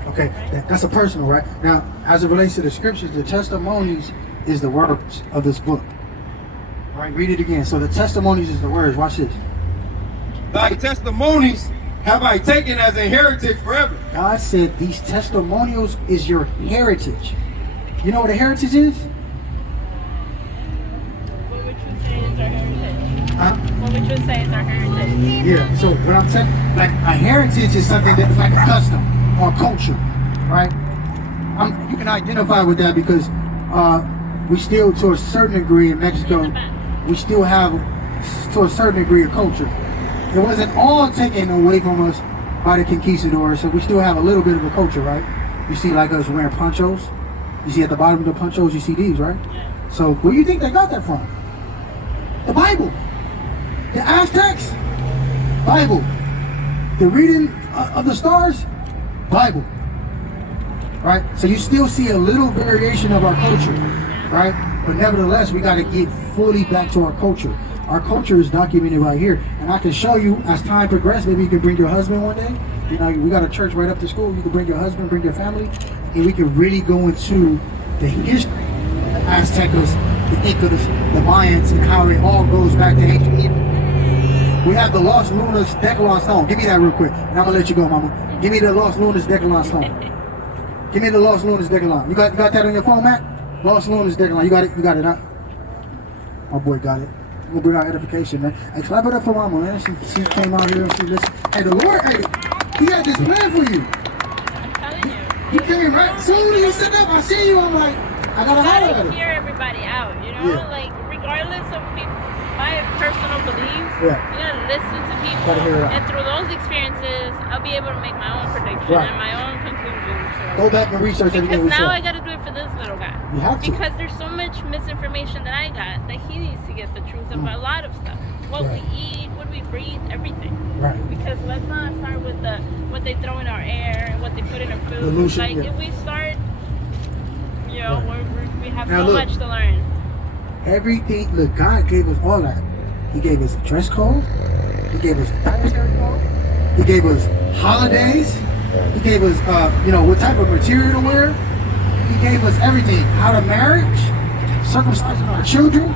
Okay, that's a personal, right? Now, as it relates to the scriptures, the testimonies is the words of this book. All right, read it again. So the testimonies is the words. Watch this. Thy testimonies have I taken as a heritage forever. God said these testimonials is your heritage. You know what a heritage is? What would you say is our heritage? Huh? What would you say is our heritage? Yeah, so what I'm saying, like a heritage is something that's like a custom or culture, right? You can identify with that because we still, to a certain degree in Mexico, we still have, to a certain degree, of culture. It wasn't all taken away from us by the conquistadors, so we still have a little bit of a culture, right? You see like us wearing ponchos. You see at the bottom of the ponchos, you see these, right? So where do you think they got that from? The Bible. The Aztecs? Bible. The reading of the stars? Bible. Right? So you still see a little variation of our culture, right? But nevertheless, we got to get fully back to our culture. Our culture is documented right here. And I can show you as time progresses, maybe you can bring your husband one day. You know, we got a church right up the school. You can bring your husband, bring your family, and we can really go into the history of the Aztecs the Incas, the Mayans, and how it all goes back to ancient Egypt. We have the Los Lunas Decalon stone. Give me that real quick, and I'm gonna let you go, Mama. Give me the Los Lunas Decalon stone. Give me the Los Lunas Decalon. You got that on your phone, Matt? Los Lunas Decalon. You got it. You got it, huh? My boy got it. We'll bring out edification, man. Hey, clap it up for Mama, man. She came out here and she listened. Hey, the Lord, hey, He got this plan for you. I'm telling you. You came right soon as you sit up. I see you. I'm like, I gotta holler at gotta her. hear everybody out, you know? Yeah. Like, regardless of my personal beliefs, Yeah. you gotta listen to people. Gotta hear it out. And through those experiences, I'll be able to make my own prediction Right. and my own conclusions. Go back and research everything Because we now I said. gotta do it for this little guy. You have to. Because there's so much misinformation that I got that he needs to get the truth of a lot of stuff. What Right. we eat, what we breathe, everything. Right. Because let's not start with what they throw in our air and what they put in our food. Pollution, Like yeah. if we start, you know, Right. we have Now so look. much to learn. Everything, look, God gave us all that. He gave us a dress code. He gave us a dietary code. He gave us holidays. He gave us, what type of material to wear. He gave us everything. How to marriage, circumcising our children,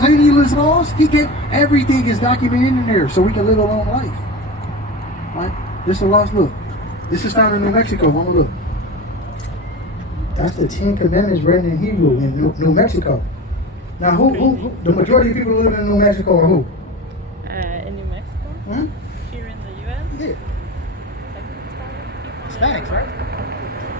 cleanliness laws. He gave everything is documented in there so we can live a long life. Right? This is a lost look. This is found in New Mexico. Mama, look. That's the 10 Commandments written in Hebrew in New Mexico. Now, who the majority of people living in New Mexico are who? In New Mexico, Hmm? here in the U.S. Yeah. Texas, Hispanics, right?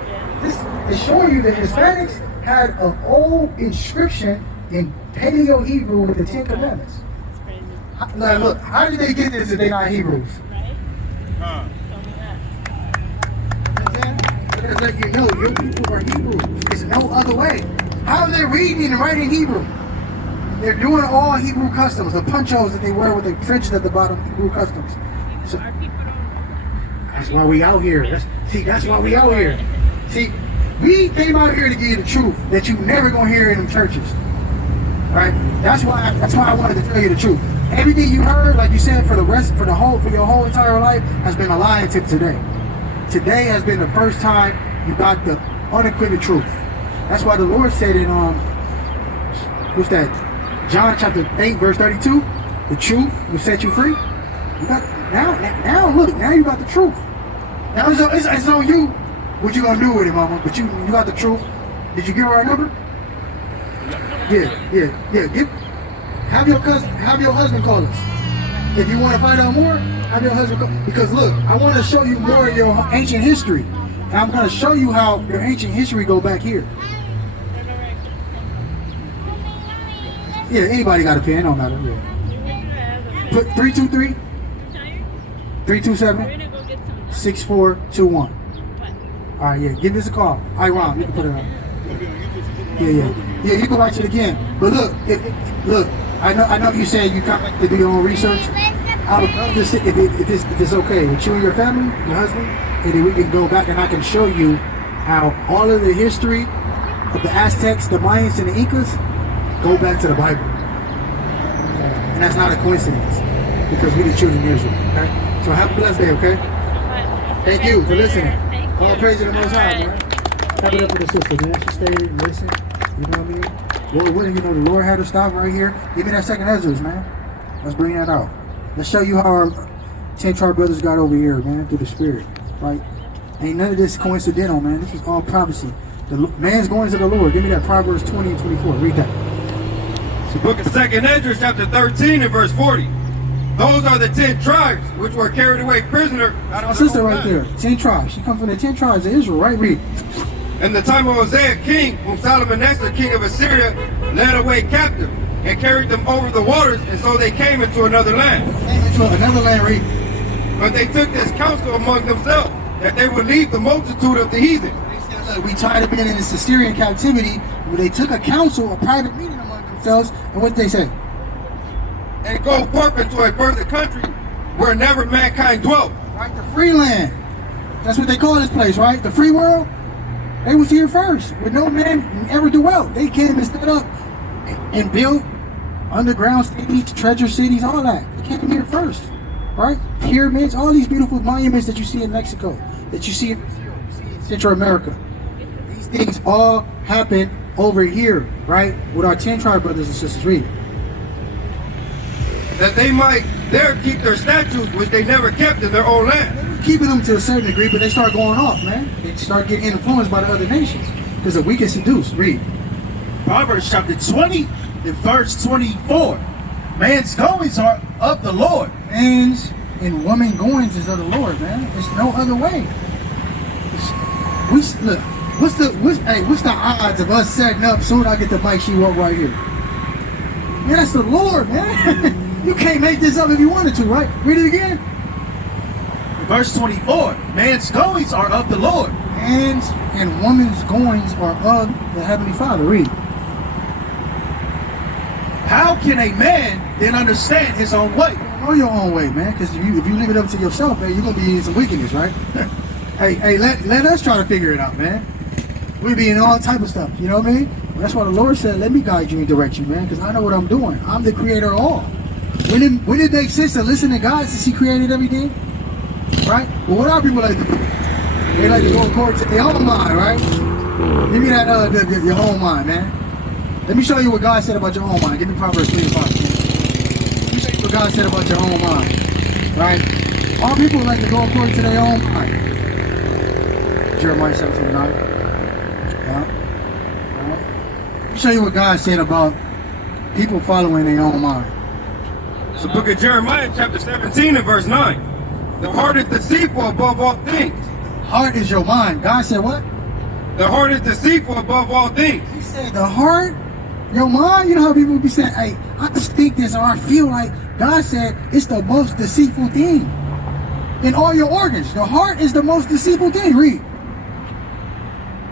Yeah. This is showing you that Hispanics had an old inscription in Paleo Hebrew with the 10 Commandments. It's crazy, Now, look, how did they get this if they're not Hebrews? right? Huh. Tell me that. You know what I'm saying? Because let you know your people are Hebrews. There's no other way. How are they reading and writing Hebrew? They're doing all Hebrew customs, the ponchos that they wear with the fringes at the bottom, Hebrew customs. So Our people don't know. that's why we out here. That's why we out here. See, we came out here to give you the truth that you never gonna hear in them churches. Right? That's why I wanted to tell you the truth. Everything you heard, like you said, for your whole entire life, has been a lie until today. Today has been the first time you got the unequivocal truth. That's why the Lord said in what's that? John chapter 8, verse 32, the truth will set you free. You got now look, now you got the truth. Now it's on you what you gonna do with it, mama. But you got the truth. Did you get the right number? Yeah. Have your husband call us. If you want to find out more, have your husband call. Because look, I want to show you more of your ancient history. And I'm gonna show you how your ancient history go back here. Yeah, anybody got a pen, don't matter. Yeah. Put 323 327 We're gonna go get some. 6421. What? All right, yeah, give this a call. All right, Ron, you can put it on. Yeah, you can watch it again. But look, look, I know you said you kind of like to do your own research. I would love to see if it's okay with you and your family, your husband, and then we can go back and I can show you how all of the history of the Aztecs, the Mayans, and the Incas go back to the Bible. And that's not a coincidence because we the children of Israel, okay? So have a blessed day, okay? Thank you for listening. All praise to the Most High, man. Clap it up for the sister, man. She stayed and listened. You know what I mean? Lord willing, the Lord had to stop right here. Give me that second Esdras, man. Let's bring that out. Let's show you how our 10 tribe brothers got over here, man, through the Spirit, right? Ain't none of this coincidental, man. This is all prophecy. The man's going to the Lord. Give me that Proverbs 20 and 24. Read that. The book of 2nd Esdras, chapter 13 and verse 40. Those are the 10 tribes which were carried away prisoner out My of their sister own right land. there. 10 tribes. She comes from the 10 tribes of Israel, right? Read. In the time of Osea king, whom Salmanasar king of Assyria led away captive, and carried them over the waters, and so they came into another land. Came into another land, read. But they took this counsel among themselves, that they would leave the multitude of the heathen. They said, look, we tired of being in this Assyrian captivity. Well, they took a council, a private meeting among themselves, and what did they say? And go forth into a further country where never mankind dwelt. Right, the free land. That's what they call this place, right? The free world. They was here first, with no man ever dwelt. They came and set up and built underground cities, treasure cities, all that. They came here first, right? Pyramids, all these beautiful monuments that you see in Mexico, that you see in Brazil, you see in Central America. These things all happened over here, right, with our 10 tribe brothers and sisters. Read. That they might there keep their statutes which they never kept in their own land. Keeping them to a certain degree, but they start going off, man. They start getting influenced by the other nations because the weak is seduced. Read. Proverbs chapter 20 and verse 24. Man's goings are of the Lord. Man's and woman goings is of the Lord, man. There's no other way. Look, what's the odds of us setting up soon I get the bike she walk right here? Man, that's the Lord, man. You can't make this up if you wanted to, right? Read it again. Verse 24. Man's goings are of the Lord. Man's and woman's goings are of the Heavenly Father. Read. How can a man then understand his own way? Know your own way, man, because if you leave it up to yourself, man, you're gonna be in some wickedness, right? hey, let us try to figure it out, man. We be in all type of stuff, you know what I mean? Well, that's why the Lord said, let me guide you and direct you, man, because I know what I'm doing. I'm the creator of all. When it make sense to listen to God since He created everything, right? Well, what our people like to do? They like to go according to their own mind, right? Give me that your own mind, man. Let me show you what God said about your own mind. Give me Proverbs 3 and 5. Let me show you what God said about your own mind. Right? All people like to go according to their own mind. Jeremiah 17:9. Yeah. Right. Let me show you what God said about people following their own mind. The book of Jeremiah chapter 17 and verse 9. The heart is deceitful above all things. Heart is your mind. God said what? The heart is deceitful above all things. He said the heart, your mind. You know how people be saying, hey, I just think this or I feel like. God said it's the most deceitful thing in all your organs. The heart is the most deceitful thing. Read.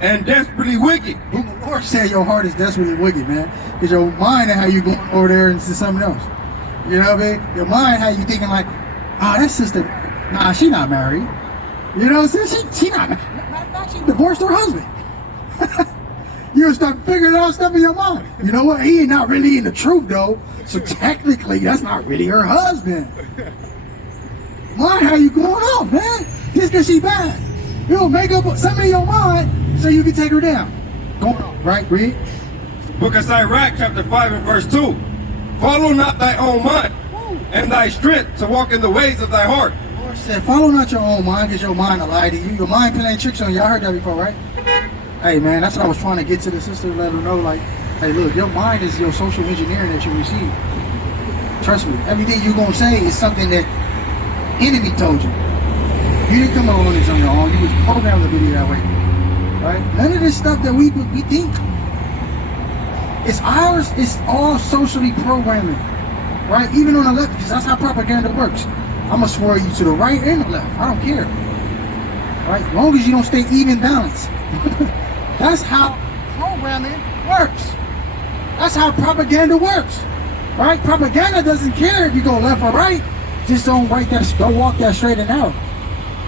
And desperately wicked. The Lord said your heart is desperately wicked, man. Because your mind and how you going over there into something else. You know what I mean? Your mind, how you thinking like, oh, that sister, nah, she not married. You know what I'm saying? She not married. Matter of fact, she divorced her husband. You'll start figuring out stuff in your mind. You know what? He ain't not really in the truth, though. So technically, that's not really her husband. Mind how you going off, man. Just because she bad. You'll make up something in your mind so you can take her down. Going on, right? Read. Book of Sirach chapter 5 and verse 2. Follow not thy own mind and thy strength to walk in the ways of thy heart. The Lord said, follow not your own mind because your mind will lie to you. Your mind playing tricks on you. I heard that before, right? Hey, man, that's what I was trying to get to the sister, let her know, like, hey, look, your mind is your social engineering that you receive. Trust me, everything you're going to say is something that enemy told you. You didn't come along this on your own. You was programmed to be that way, right? None of this stuff that we think, it's ours. It's all socially programming, right? Even on the left, because that's how propaganda works. I'm going to swear you to the right and the left. I don't care, right? As long as you don't stay even balanced. That's how programming works. That's how propaganda works, right? Propaganda doesn't care if you go left or right. Just don't walk that straight and narrow.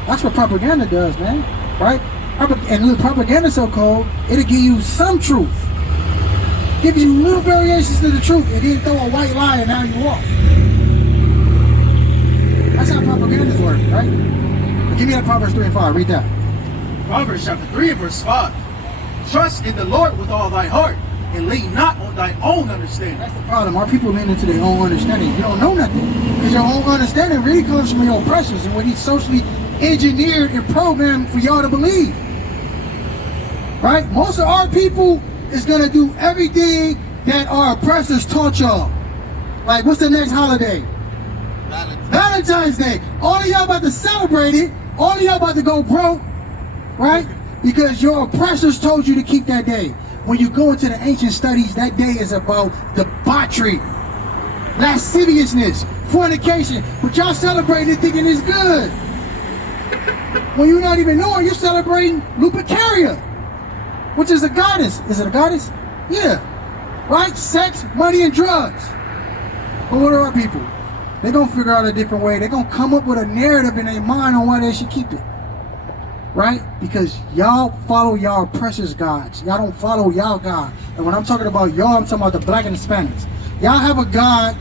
That's what propaganda does, man, right? And look, propaganda's so cold, it'll give you some truth. Gives you little variations to the truth, and then throw a white lie and now you walk. That's how propagandas work, right? But give me that Proverbs 3 and 5. Read that. Proverbs chapter 3 and verse 5. Trust in the Lord with all thy heart, and lean not on thy own understanding. That's the problem. Our people lean into their own understanding. You don't know nothing. Because your own understanding really comes from your oppressors and what He socially engineered and programmed for y'all to believe. Right? Most of our people is going to do everything that our oppressors taught y'all. Like, what's the next holiday? Valentine's Day. All of y'all about to celebrate it. All of y'all about to go broke. Right? Because your oppressors told you to keep that day. When you go into the ancient studies, that day is about debauchery, lasciviousness, fornication. But y'all celebrating it thinking it's good. When you're not even knowing, you're celebrating Lupercalia, which is a goddess. Is it a goddess? Yeah. Right? Sex, money, and drugs. But what are our people? They're going to figure out a different way. They're going to come up with a narrative in their mind on why they should keep it. Right? Because y'all follow y'all oppressors' gods. Y'all don't follow y'all God. And when I'm talking about y'all, I'm talking about the black and Hispanics. Y'all have a God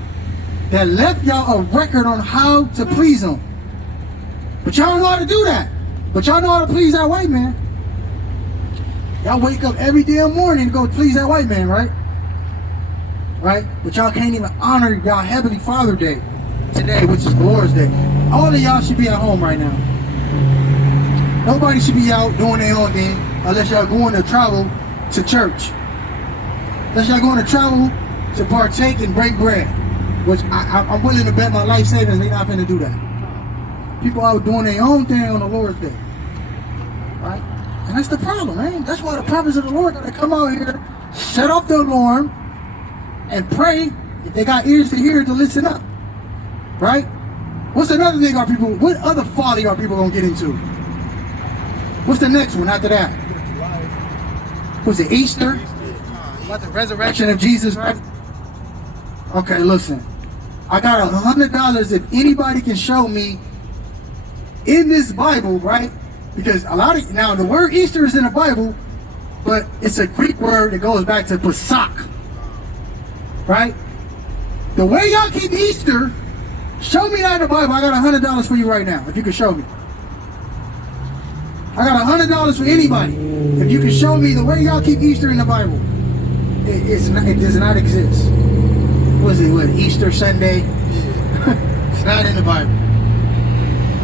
that left y'all a record on how to please Him. But y'all don't know how to do that. But y'all know how to please that white man. Y'all wake up every damn morning to go please that white man, right? Right? But y'all can't even honor y'all Heavenly Father Day today, which is the Lord's Day. All of y'all should be at home right now. Nobody should be out doing their own thing unless y'all going to travel to church. Unless y'all going to travel to partake and break bread, which I'm willing to bet my life savings they're not going to do that. People out doing their own thing on the Lord's Day. Right? And that's the problem, man. That's why the prophets of the Lord got to come out here, shut off the alarm, and pray if they got ears to hear to listen up. Right? What's another thing what other folly are people going to get into? What's the next one after that? Was it Easter? About the resurrection of Jesus, right? Okay, listen. I got $100 if anybody can show me in this Bible, right? Because now the word Easter is in the Bible, but it's a Greek word that goes back to Pesach, right? The way y'all keep Easter, show me that in the Bible. I got $100 for you right now, if you can show me. I got $100 for anybody. If you can show me the way y'all keep Easter in the Bible. It does not exist. What is it, Easter Sunday? It's not in the Bible.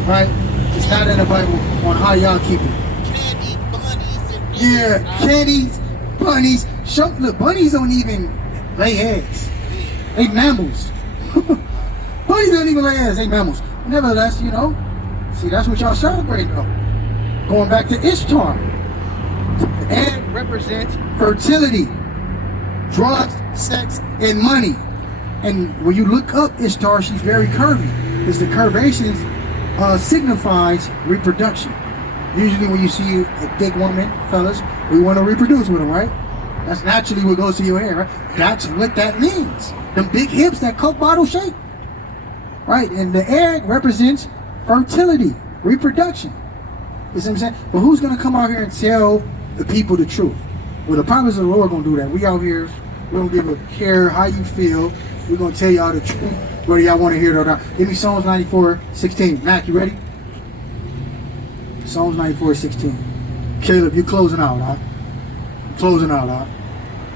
Right? It's not in the Bible on how y'all keep it. Candy, bunnies, and yeah, candies, bunnies. Look, bunnies don't even lay eggs. They mammals. Bunnies don't even lay eggs, they mammals. Nevertheless, see, that's what y'all celebrate though. Going back to Ishtar. The egg represents fertility, drugs, sex, and money. And when you look up Ishtar, she's very curvy. Because the curvaceous signifies reproduction. Usually when you see a big woman, fellas, we want to reproduce with them, right? That's naturally what goes to your head, right? That's what that means. Them big hips, that Coke bottle shape. Right? And the egg represents fertility, reproduction. You see what I'm saying? But who's going to come out here and tell the people the truth? Well, the prophets of the Lord are going to do that. We out here, we don't give a care how you feel. We're going to tell y'all the truth, whether y'all want to hear it or not. Give me Psalms 94:16. Mac, you ready? Psalms 94:16. Caleb, you closing out, huh? Closing out, huh?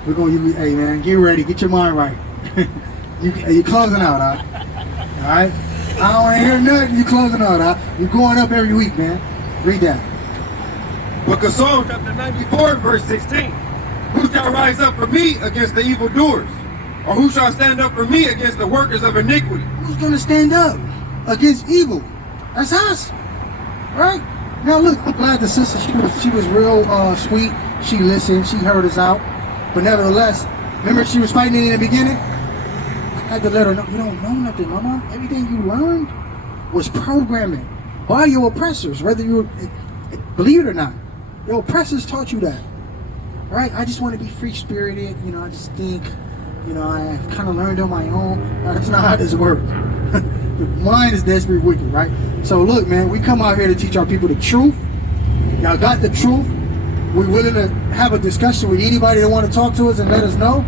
We're going to, hey man, get ready, get your mind right. you closing out, huh? All right? I don't want to hear nothing. You closing out, huh? You going up every week, man. Read that. Book of Psalms, chapter 94, verse 16. Who shall rise up for me against the evildoers? Or who shall stand up for me against the workers of iniquity? Who's going to stand up against evil? That's us, right? Now look, I'm glad the sister, she was real sweet. She listened, she heard us out. But nevertheless, remember she was fighting in the beginning? I had to let her know, you don't know nothing, mama. Everything you learned was programming by your oppressors, whether you believe it or not. Your oppressors taught you that, right? I just want to be free-spirited, I just think, I kind of learned on my own. No, that's not how this works. The mind is desperately wicked, right? So look, man, we come out here to teach our people the truth. Y'all got the truth. We're willing to have a discussion with anybody that want to talk to us and let us know,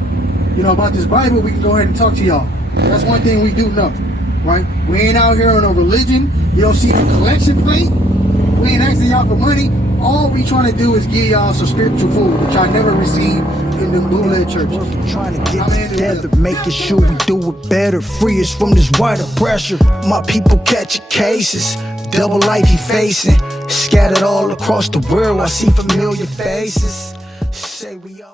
about this Bible. We can go ahead and talk to y'all. That's one thing we do know, right? We ain't out here on a religion. You don't see a collection plate. We ain't asking y'all for money. All we trying to do is give y'all some spiritual food, which I never received in the blue-led church. We're trying to get together, making sure we do it better. Free us from this white pressure. My people catching cases. Double life he facing. Scattered all across the world, I see familiar faces. Say we all